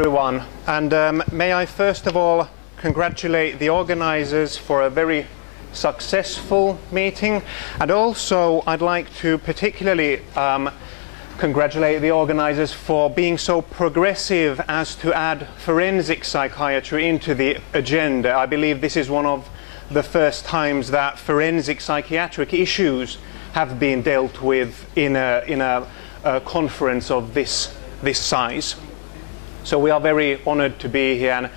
Everyone, and may I first of all congratulate the organizers for a very successful meeting, and also I'd like to particularly congratulate the organizers for being so progressive as to add forensic psychiatry into the agenda. I believe this is one of the first times that forensic psychiatric issues have been dealt with in a conference of this size. So we are very honored to be here and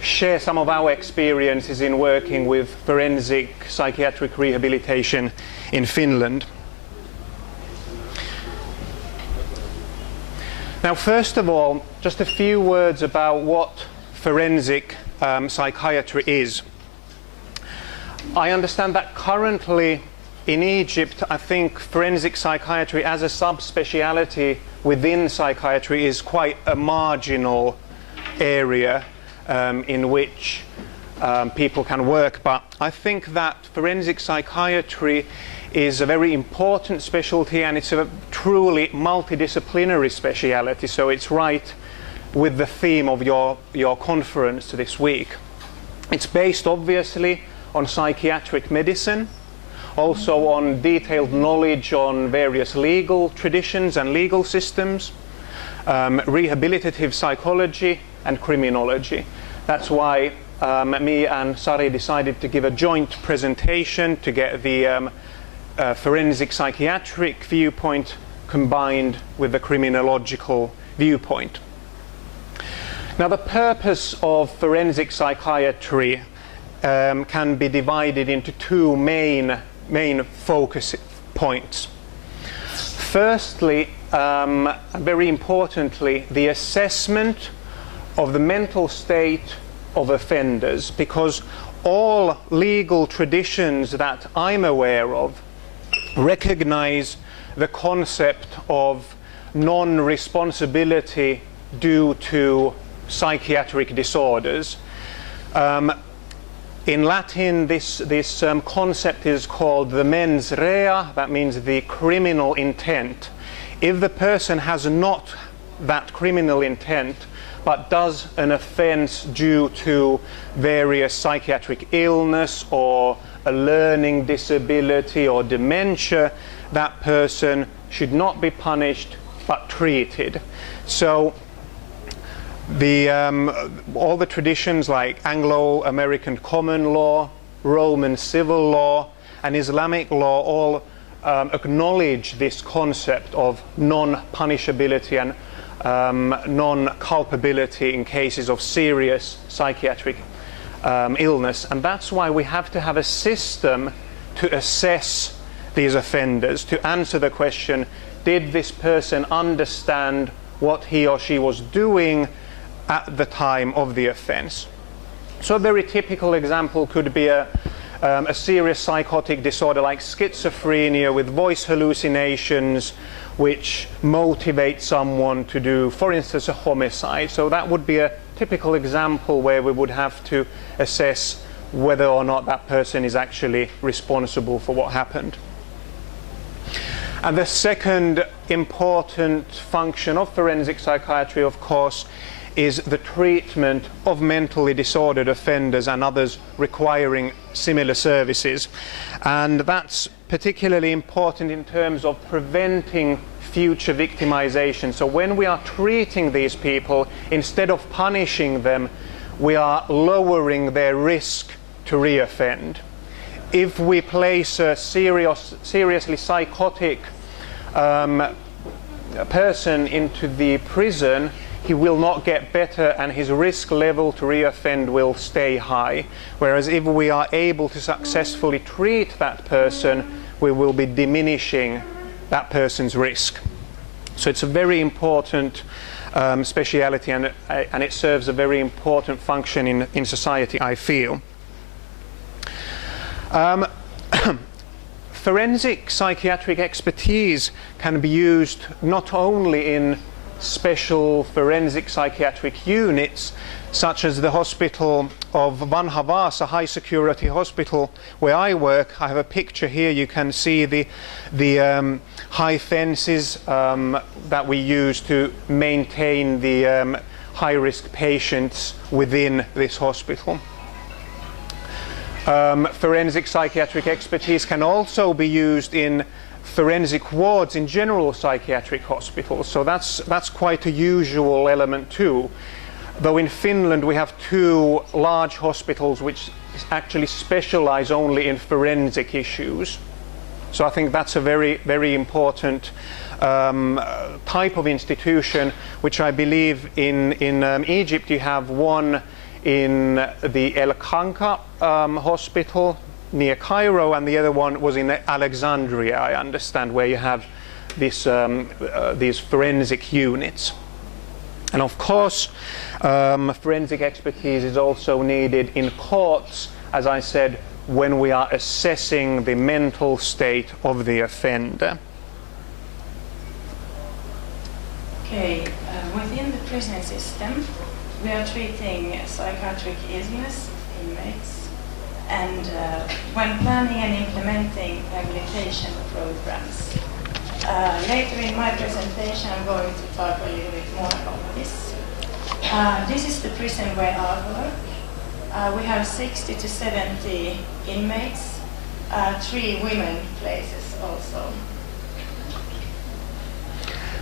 share some of our experiences in working with forensic psychiatric rehabilitation in Finland. Now, first of all, just a few words about what forensic psychiatry is. I understand that currently in Egypt, I think forensic psychiatry as a subspeciality within psychiatry is quite a marginal area in which people can work, but I think that forensic psychiatry is a very important specialty, and it's a truly multidisciplinary speciality, so it's right with the theme of your conference this week. It's based obviously on psychiatric medicine, also on detailed knowledge on various legal traditions and legal systems, rehabilitative psychology and criminology. That's why me and Sari decided to give a joint presentation to get the forensic psychiatric viewpoint combined with the criminological viewpoint. Now, the purpose of forensic psychiatry can be divided into two main focus points. Firstly, very importantly, the assessment of the mental state of offenders, because all legal traditions that I'm aware of recognize the concept of non-responsibility due to psychiatric disorders. In Latin, this concept is called the mens rea, that means the criminal intent. If the person has not that criminal intent, but does an offense due to various psychiatric illness or a learning disability or dementia, that person should not be punished but treated. So all the traditions like Anglo-American common law, Roman civil law, and Islamic law all acknowledge this concept of non-punishability and non-culpability in cases of serious psychiatric illness. And that's why we have to have a system to assess these offenders, to answer the question, did this person understand what he or she was doing at the time of the offense? So a very typical example could be a serious psychotic disorder like schizophrenia with voice hallucinations which motivate someone to do, for instance, a homicide. So that would be a typical example where we would have to assess whether or not that person is actually responsible for what happened. And the second important function of forensic psychiatry, of course, is the treatment of mentally disordered offenders and others requiring similar services. And that's particularly important in terms of preventing future victimization. So when we are treating these people, instead of punishing them, we are lowering their risk to reoffend. If we place a seriously psychotic person into the prison, he will not get better and his risk level to reoffend will stay high. Whereas if we are able to successfully treat that person, we will be diminishing that person's risk. So it's a very important speciality, and it serves a very important function in society, I feel. Forensic psychiatric expertise can be used not only in special forensic psychiatric units, such as the hospital of Vanha Vaasa High Security Hospital, where I work. I have a picture here. You can see the high fences that we use to maintain the high-risk patients within this hospital. Forensic psychiatric expertise can also be used in forensic wards in general psychiatric hospitals, so that's quite a usual element too. Though in Finland we have 2 large hospitals which actually specialize only in forensic issues. So I think that's a very, very important type of institution, which I believe in Egypt you have one in the El Kanka hospital near Cairo, and the other one was in Alexandria, I understand, where you have this, these forensic units. And of course, forensic expertise is also needed in courts, as I said, when we are assessing the mental state of the offender. Okay, within the prison system, we are treating psychiatric illness of inmates, and when planning and implementing rehabilitation programs. Later in my presentation, I'm going to talk a little bit more about this. This is the prison where I work. We have 60 to 70 inmates, 3 women places also.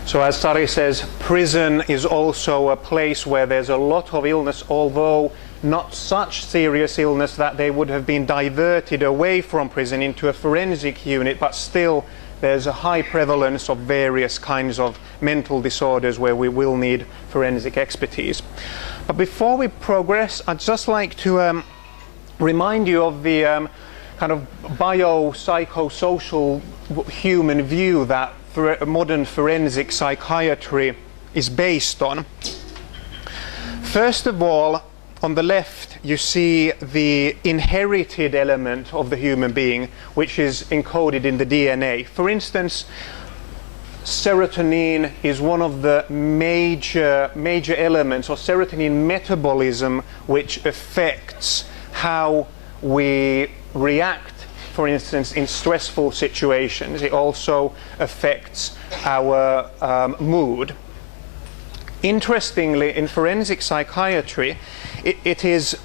So as Sari says, prison is also a place where there's a lot of illness, although not such serious illness that they would have been diverted away from prison into a forensic unit, but still there's a high prevalence of various kinds of mental disorders where we will need forensic expertise. But before we progress, I'd just like to remind you of the kind of biopsychosocial human view that modern forensic psychiatry is based on. First of all, on the left you see the inherited element of the human being, which is encoded in the DNA. For instance, serotonin is one of the major elements, or serotonin metabolism, which affects how we react, for instance, in stressful situations. It also affects our mood. Interestingly, in forensic psychiatry, it is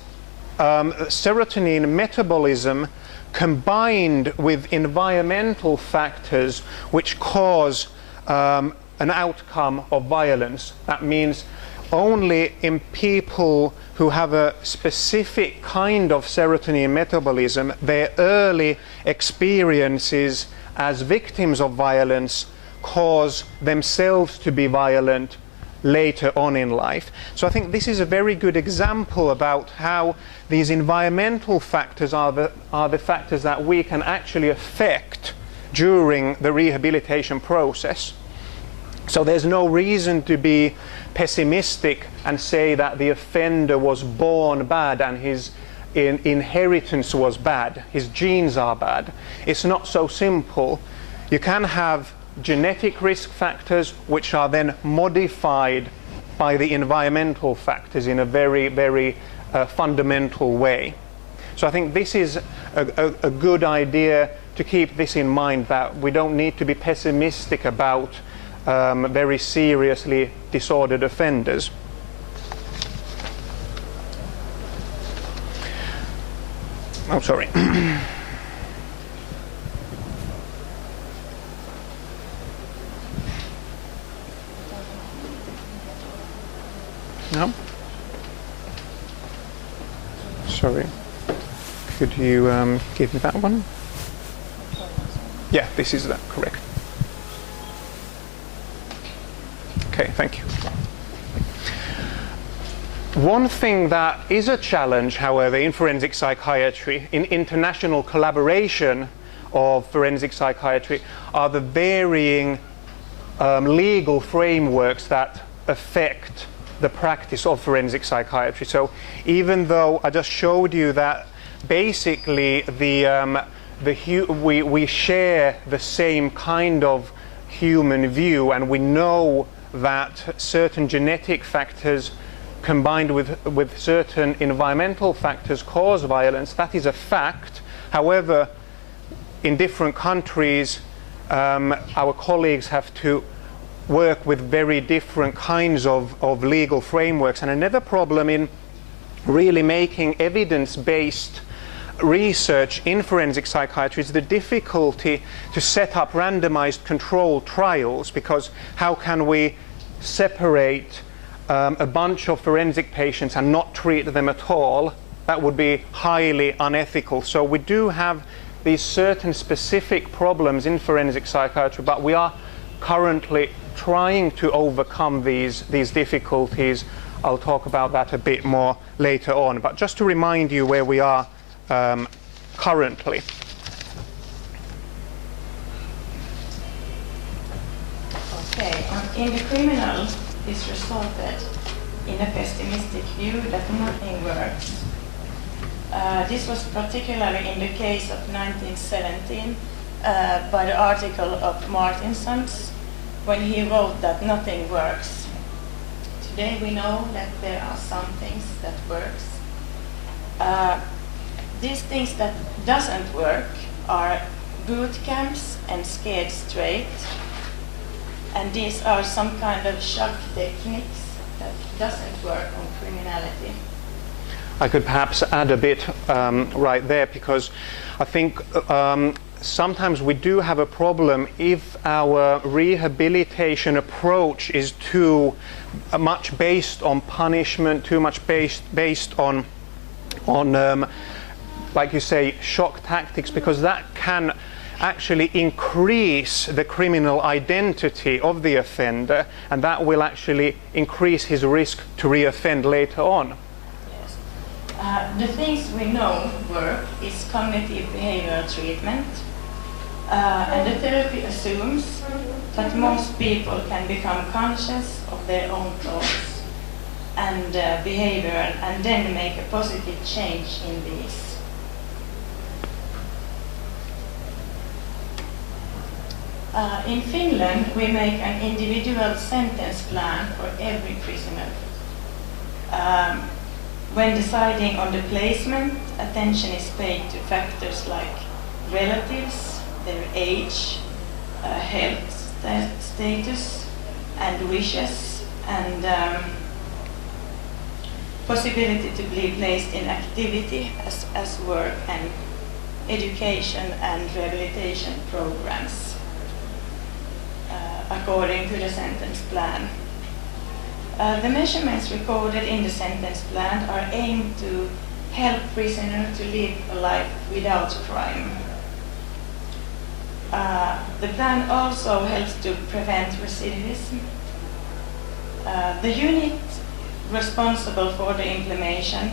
serotonin metabolism combined with environmental factors which cause an outcome of violence. That means only in people who have a specific kind of serotonin metabolism, their early experiences as victims of violence cause themselves to be violent later on in life. So I think this is a very good example about how these environmental factors are the factors that we can actually affect during the rehabilitation process. So there's no reason to be pessimistic and say that the offender was born bad and his inheritance was bad, his genes are bad. It's not so simple. You can have genetic risk factors which are then modified by the environmental factors in a very, very fundamental way. So I think this is a good idea to keep this in mind, that we don't need to be pessimistic about very seriously disordered offenders. Oh, sorry. No? Sorry. Could you give me that one? Yeah, this is that, correct. Okay, thank you. One thing that is a challenge, however, in forensic psychiatry, in international collaboration of forensic psychiatry, are the varying legal frameworks that affect the practice of forensic psychiatry. So even though I just showed you that basically we share the same kind of human view, and we know that certain genetic factors combined with certain environmental factors cause violence, that is a fact. However, in different countries, our colleagues have to work with very different kinds of legal frameworks. And another problem in really making evidence-based research in forensic psychiatry is the difficulty to set up randomized controlled trials, because how can we separate a bunch of forensic patients and not treat them at all? That would be highly unethical. So we do have these certain specific problems in forensic psychiatry, but we are currently trying to overcome these difficulties. I'll talk about that a bit more later on, but just to remind you where we are currently. Okay, in the criminal, this resulted in a pessimistic view that nothing works. This was particularly in the case of 1917 by the article of Martinson's, when he wrote that nothing works. Today we know that there are some things that works. These things that doesn't work are boot camps and scared straight, and these are some kind of shock techniques that doesn't work on criminality. I could perhaps add a bit right there, because I think sometimes we do have a problem if our rehabilitation approach is too much based on punishment, too much based on like you say, shock tactics, because that can actually increase the criminal identity of the offender, and that will actually increase his risk to reoffend later on. Yes. The things we know work is cognitive behavioral treatment, and the therapy assumes that most people can become conscious of their own thoughts and behavior, and then make a positive change in these. In Finland, we make an individual sentence plan for every prisoner. When deciding on the placement, attention is paid to factors like relatives, their age, health status, and wishes, and possibility to be placed in activity as work and education and rehabilitation programs. According to the sentence plan. The measurements recorded in the sentence plan are aimed to help prisoners to live a life without crime. The plan also helps to prevent recidivism. The unit responsible for the implementation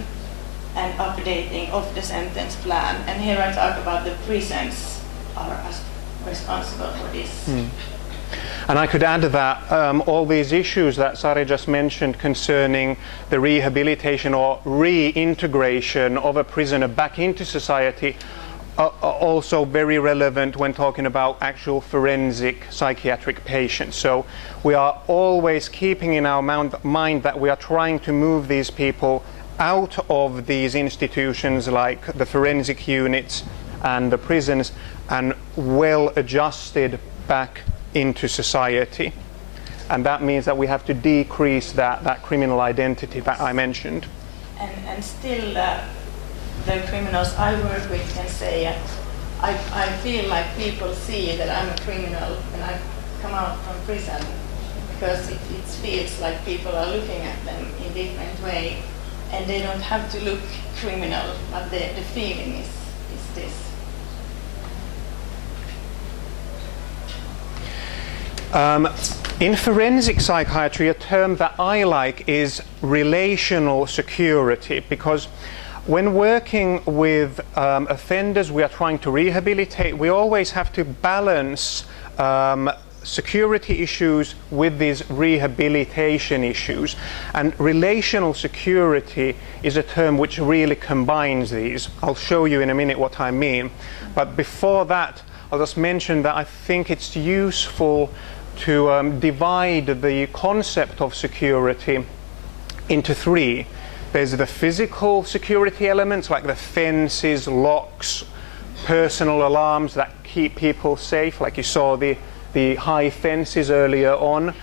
and updating of the sentence plan, and here I talk about the prisons are responsible for this. And I could add that all these issues that Sari just mentioned concerning the rehabilitation or reintegration of a prisoner back into society are also very relevant when talking about actual forensic psychiatric patients. So we are always keeping in our mind that we are trying to move these people out of these institutions like the forensic units and the prisons and well adjusted back into society, and that means that we have to decrease that criminal identity that I mentioned. And still, the criminals I work with can say, I feel like people see that I'm a criminal when I come out from prison, because it feels like people are looking at them in a different way, and they don't have to look criminal, but the feeling is this. In forensic psychiatry, a term that I like is relational security, because when working with offenders we are trying to rehabilitate, we always have to balance security issues with these rehabilitation issues. And relational security is a term which really combines these. I'll show you in a minute what I mean. But before that, I'll just mention that I think it's useful to divide the concept of security into three. There's the physical security elements like the fences, locks, personal alarms that keep people safe, like you saw the the high fences earlier on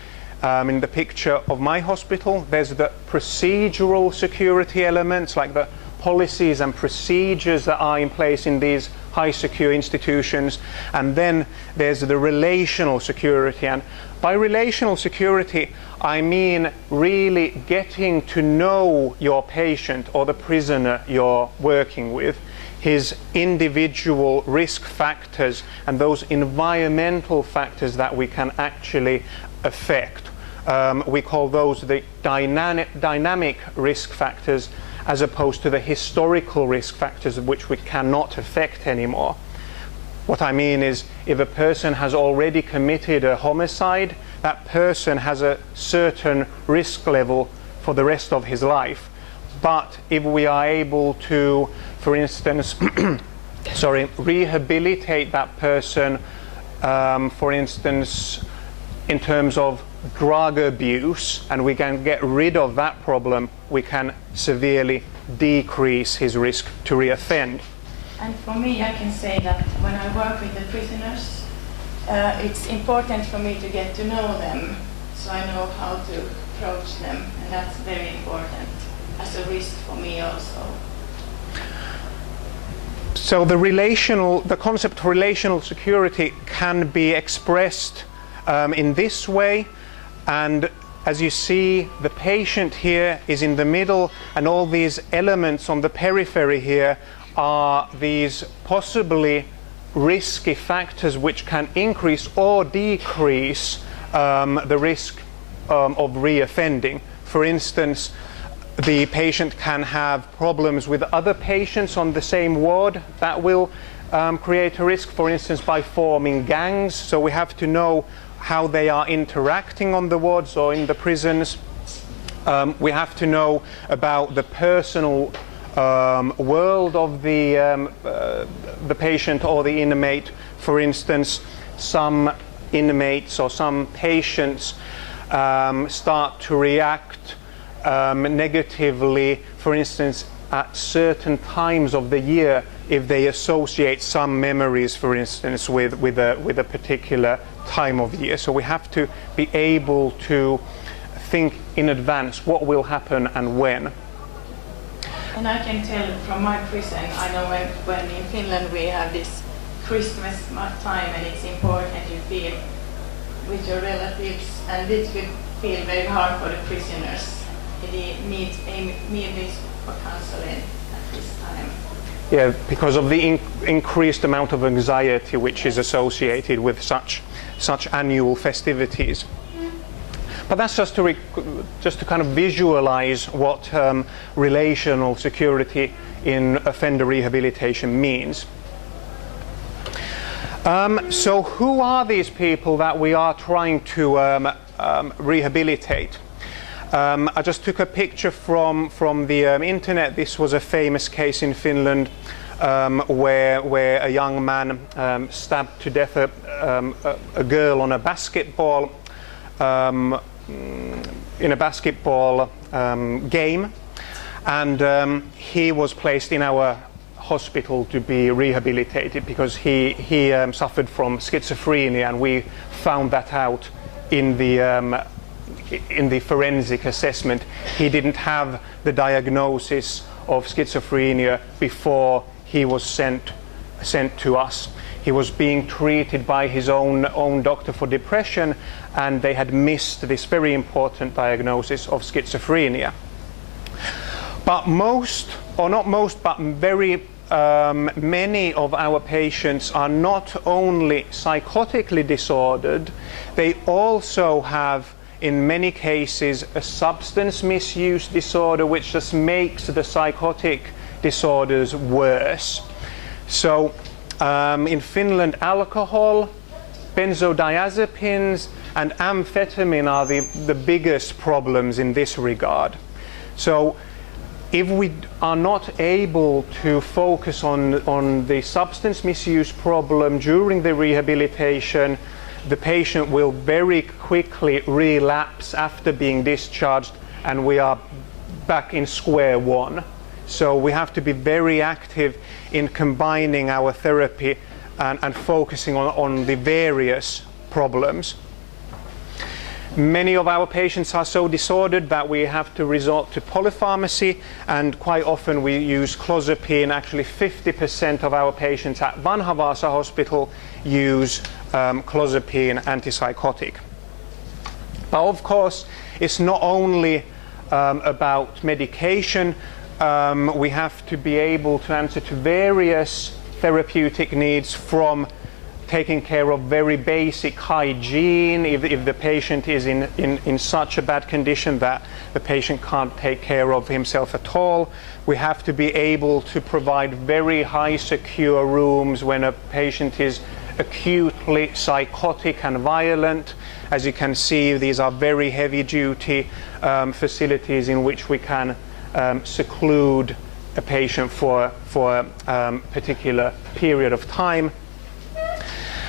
in the picture of my hospital. There's the procedural security elements, like the policies and procedures that are in place in these high secure institutions. And then there's the relational security. And by relational security, I mean really getting to know your patient or the prisoner you're working with, his individual risk factors and those environmental factors that we can actually affect. We call those the dynamic risk factors, as opposed to the historical risk factors which we cannot affect anymore. What I mean is, if a person has already committed a homicide, that person has a certain risk level for the rest of his life. But if we are able to, for instance, rehabilitate that person, for instance, in terms of drug abuse, and we can get rid of that problem, we can severely decrease his risk to reoffend. And for me, I can say that when I work with the prisoners, it's important for me to get to know them, so I know how to approach them, and that's very important as a risk for me also. So the concept of relational security can be expressed in this way. And as you see, the patient here is in the middle, and all these elements on the periphery here are these possibly risky factors which can increase or decrease the risk of reoffending. For instance, the patient can have problems with other patients on the same ward that will create a risk, for instance, by forming gangs. So we have to know how they are interacting on the wards or in the prisons. We have to know about the personal world of the patient or the inmate. For instance, some inmates or some patients start to react negatively, for instance, at certain times of the year, if they associate some memories, for instance, with a particular time of year. So we have to be able to think in advance what will happen and when. And I can tell from my prison, I know when in Finland we have this Christmas time, and it's important you feel with your relatives, and it could feel very hard for the prisoners. They need for counseling at this time. Yeah, because of the increased amount of anxiety which is associated with such annual festivities. But that's just to kind of visualize what relational security in offender rehabilitation means. So who are these people that we are trying to rehabilitate? I just took a picture from the internet. This was a famous case in Finland where a young man stabbed to death a girl on a basketball in a basketball game, and he was placed in our hospital to be rehabilitated because he suffered from schizophrenia, and we found that out in the forensic assessment. He didn't have the diagnosis of schizophrenia before he was sent to us. He was being treated by his own doctor for depression, and they had missed this very important diagnosis of schizophrenia. But very many of our patients are not only psychotically disordered, they also have, in many cases, a substance misuse disorder, which just makes the psychotic disorders worse. So in Finland, alcohol, benzodiazepines and amphetamine are the biggest problems in this regard. So if we are not able to focus on the substance misuse problem during the rehabilitation, the patient will very quickly relapse after being discharged, and we are back in square one. So we have to be very active in combining our therapy and focusing on the various problems. Many of our patients are so disordered that we have to resort to polypharmacy, and quite often we use clozapine. Actually 50% of our patients at Vanha Vaasa Hospital use clozapine antipsychotic. But of course, it's not only about medication. We have to be able to answer to various therapeutic needs, from taking care of very basic hygiene if the patient is in such a bad condition that the patient can't take care of himself at all. We have to be able to provide very high secure rooms when a patient is acutely psychotic and violent. As you can see, these are very heavy duty facilities in which we can seclude a patient for a particular period of time.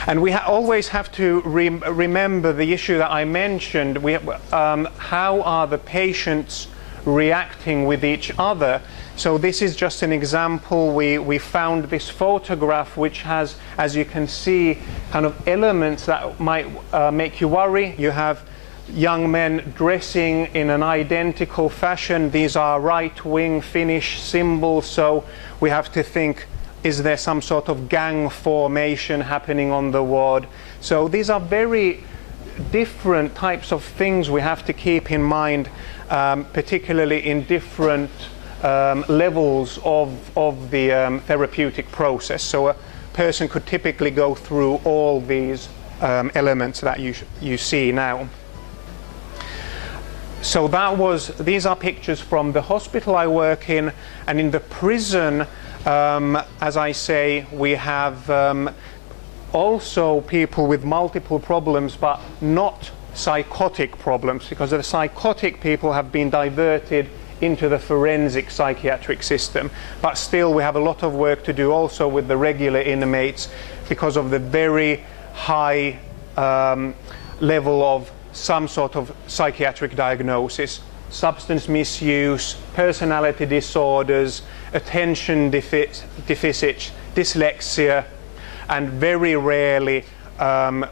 And we always have to remember the issue that I mentioned. How are the patients reacting with each other? So this is just an example. We found this photograph which has, as you can see, kind of elements that might make you worry. You have young men dressing in an identical fashion. These are right-wing Finnish symbols, so we have to think, is there some sort of gang formation happening on the ward? So these are very different types of things we have to keep in mind, particularly in different levels of the therapeutic process. So a person could typically go through all these elements that you see now. So these are pictures from the hospital I work in, and in the prison, as I say, we have also people with multiple problems, but not psychotic problems, because the psychotic people have been diverted into the forensic psychiatric system. But still, we have a lot of work to do also with the regular inmates, because of the very high level of some sort of psychiatric diagnosis: substance misuse, personality disorders, attention deficit, dyslexia, and very rarely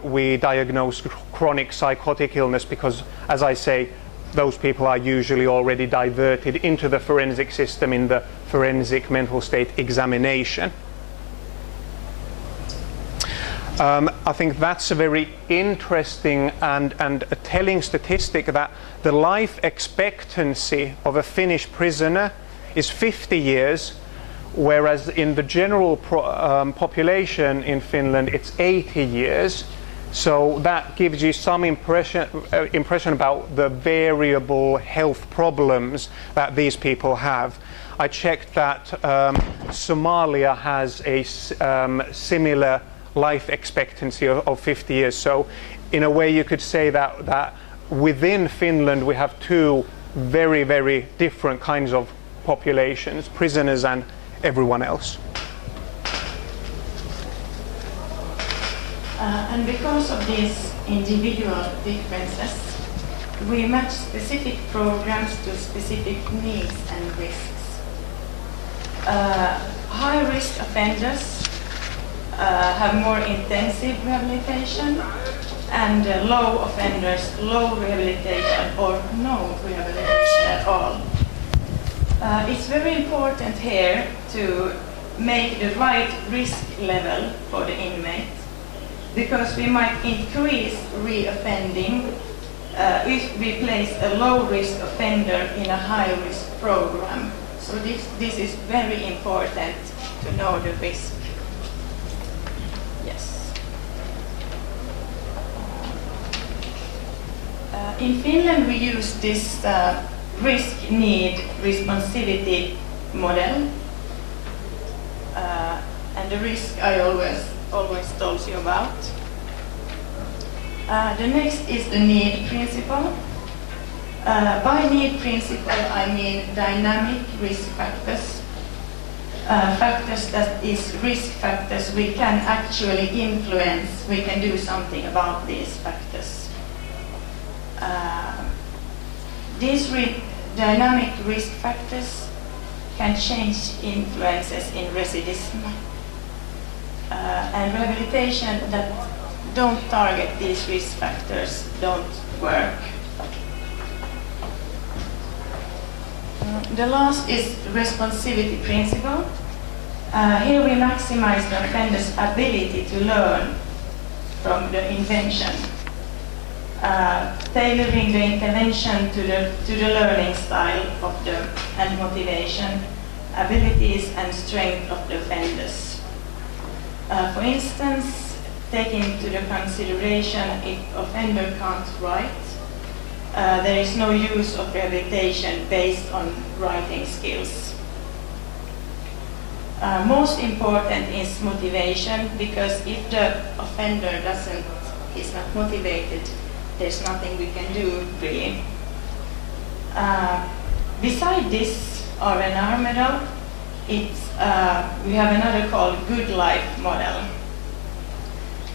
we diagnose chronic psychotic illness, because, as I say, those people are usually already diverted into the forensic system in the forensic mental state examination. I think that's a very interesting and a telling statistic, that the life expectancy of a Finnish prisoner is 50 years, whereas in the general population in Finland it's 80 years. So that gives you some impression about the variable health problems that these people have. I checked that Somalia has a similar life expectancy of 50 years. So in a way you could say that within Finland we have two very, very different kinds of populations: prisoners and everyone else. And because of these individual differences, we match specific programs to specific needs and risks. High-risk offenders have more intensive rehabilitation, and low offenders, low rehabilitation or no rehabilitation at all. It's very important here to make the right risk level for the inmate, because we might increase reoffending if we place a low-risk offender in a high-risk program. So this is very important to know the risk. Yes. In Finland, we use this risk-need responsivity model, and the risk I always told you about. The next is the need principle. By need principle, I mean dynamic risk factors. Factors that is risk factors we can actually influence. We can do something about these factors. These dynamic risk factors can change influences in recidivism. And rehabilitation that don't target these risk factors don't work. The last is responsivity principle. Here we maximize the offender's ability to learn from the intervention, tailoring the intervention to the learning style of and motivation, abilities and strength of the offenders. For instance, taking into the consideration if offender can't write, there is no use of rehabilitation based on writing skills. Most important is motivation, because if the offender is not motivated, there's nothing we can do really. Beside this R&R model, we have another called Good Life model.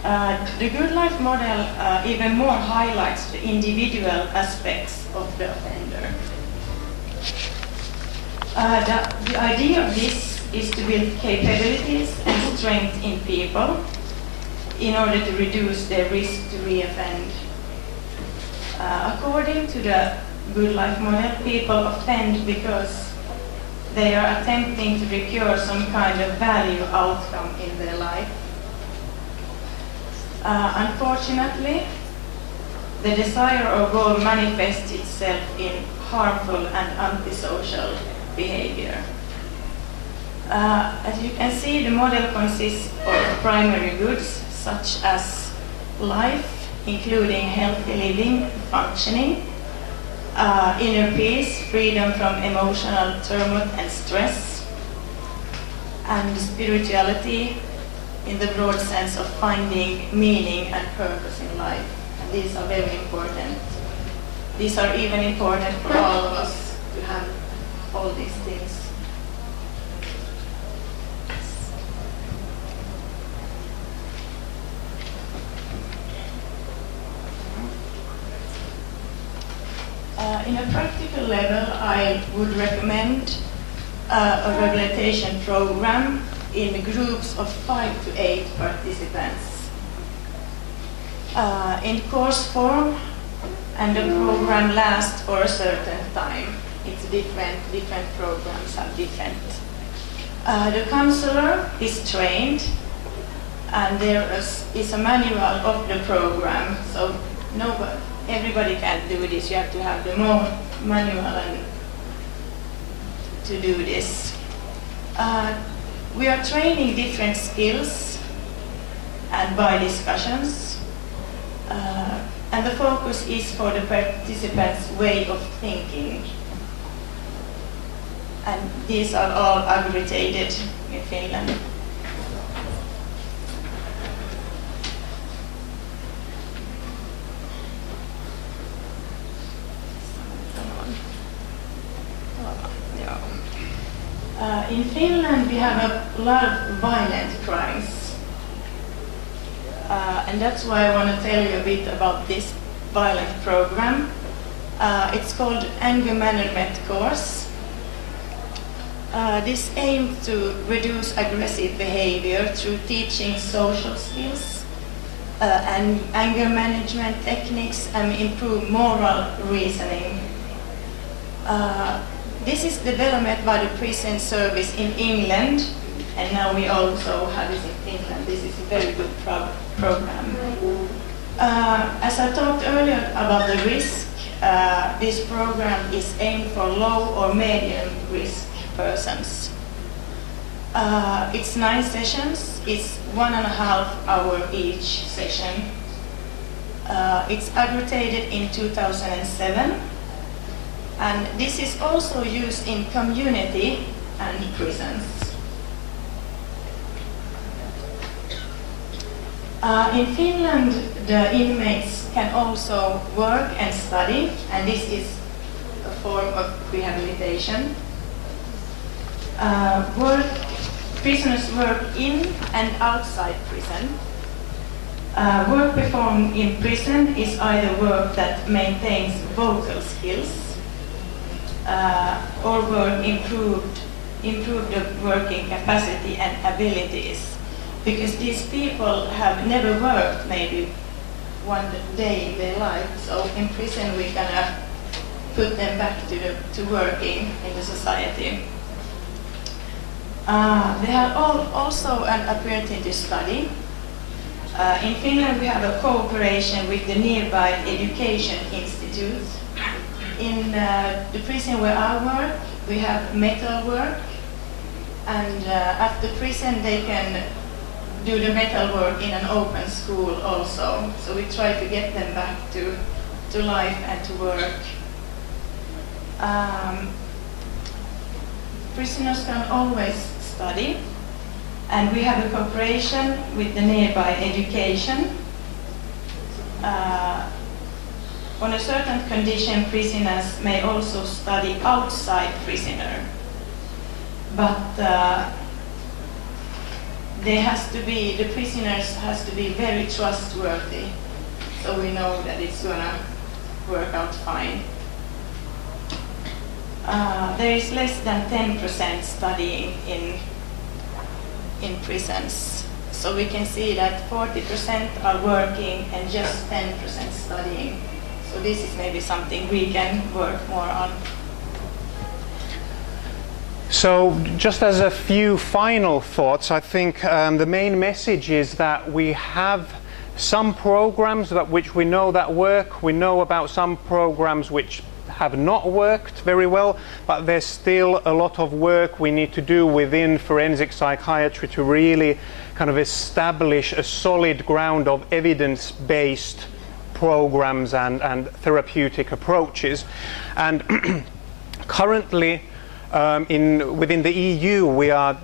The Good Life model even more highlights the individual aspects of the offender. The idea of this is to build capabilities and strength in people in order to reduce their risk to reoffend. According to the Good Life model, people offend because they are attempting to procure some kind of value outcome in their life. Unfortunately, the desire or goal manifests itself in harmful and antisocial behavior. As you can see, the model consists of primary goods such as life, including healthy living, functioning, inner peace, freedom from emotional turmoil and stress, and spirituality in the broad sense of finding meaning and purpose in life. And these are very important. These are even important for all of us to have all these things. In a practical level, I would recommend a rehabilitation program in groups of 5 to 8 participants. In course form, and the program lasts for a certain time. It's different programs have different. The counselor is trained, and there is a manual of the program, so everybody can do this. You have to have the manual and to do this. We are training different skills and by discussions, and the focus is for the participants' way of thinking. And these are all aggregated in Finland. In Finland, we have a lot of violent crimes. And that's why I want to tell you a bit about this violent program. It's called Anger Management Course. This aims to reduce aggressive behavior through teaching social skills and anger management techniques and improve moral reasoning. This is developed by the prison service in England, and now we also have this in Finland. This is a very good program. As I talked earlier about the risk, this program is aimed for low or medium risk persons. It's 9 sessions. It's 1.5 hours each session. It's accredited in 2007. And this is also used in community and prisons. In Finland, the inmates can also work and study, and this is a form of rehabilitation. Prisoners work in and outside prison. Work performed in prison is either work that maintains vocal skills, or work improve the working capacity and abilities. because these people have never worked maybe one day in their life. So in prison we're gonna put them back to working in the society. They have also an opportunity to study. In Finland we have a cooperation with the nearby Education Institute. In the prison where I work, we have metal work, and after prison they can do the metal work in an open school also. So we try to get them back to life and to work. Prisoners can always study, and we have a cooperation with the nearby education. On a certain condition, prisoners may also study outside prisoner, but the prisoners has to be very trustworthy, so we know that it's gonna work out fine. There is less than 10% studying in prisons. So we can see that 40% are working and just 10% studying. So this is maybe something we can work more on. So just as a few final thoughts, I think the main message is that we have some programs which we know that work. We know about some programs which have not worked very well, but there's still a lot of work we need to do within forensic psychiatry to really kind of establish a solid ground of evidence-based programs and therapeutic approaches. And currently within the EU we are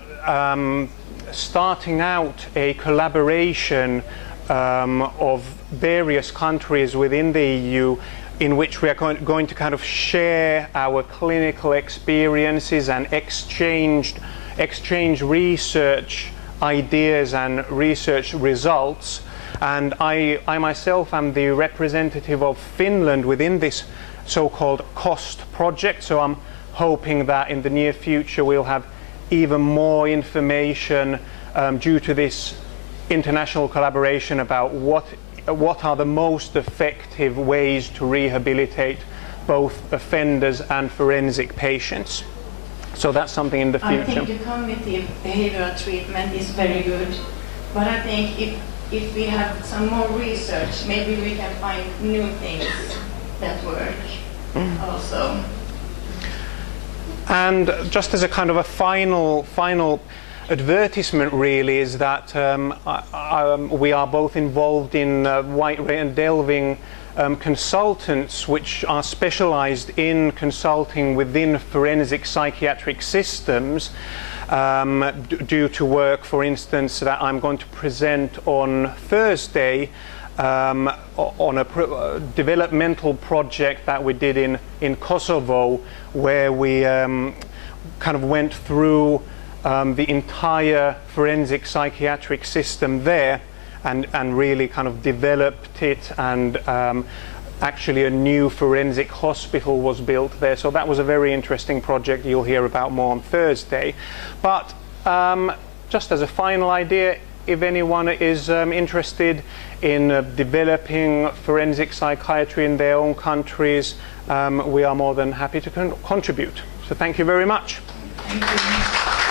starting out a collaboration of various countries within the EU, in which we are going to kind of share our clinical experiences and exchange research ideas and research results. And I myself am the representative of Finland within this so-called COST project, so I'm hoping that in the near future we'll have even more information due to this international collaboration about what are the most effective ways to rehabilitate both offenders and forensic patients. So that's something in the future. I think the cognitive behavioral treatment is very good, but I think if we have some more research, maybe we can find new things that work also. And just as a kind of a final advertisement really is that we are both involved in White Ray and Delving consultants which are specialized in consulting within forensic psychiatric systems due to work, for instance, that I'm going to present on Thursday on a developmental project that we did in Kosovo, where we kind of went through the entire forensic psychiatric system there and really kind of developed it, and actually a new forensic hospital was built there. So that was a very interesting project. You'll hear about more on Thursday. But just as a final idea, if anyone is interested in developing forensic psychiatry in their own countries, we are more than happy to contribute. So thank you very much. Thank you.